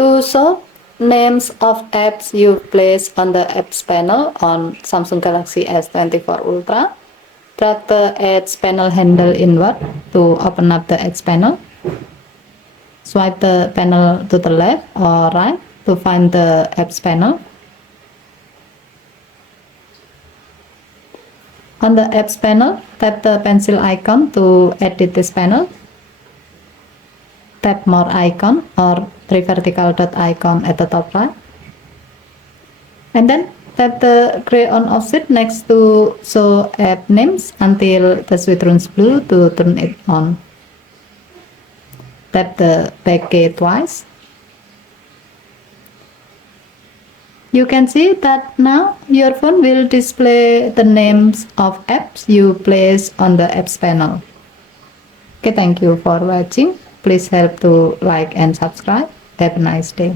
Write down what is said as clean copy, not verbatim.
To show names of apps you place on the apps panel on Samsung Galaxy S24 Ultra, drag the Apps panel handle inward to open up the Apps panel. Swipe the panel to the left or right to find the Apps panel. On the Apps panel, tap the pencil icon to edit this panel. Tap More icon or three vertical dot icon at the top right. And then tap the gray on off switch next to show app names until the switch turns blue to turn it on. Tap the back key twice. You can see that now your phone will display the names of apps you place on the apps panel. Okay, thank you for watching. Please help to like and subscribe. Have a nice day.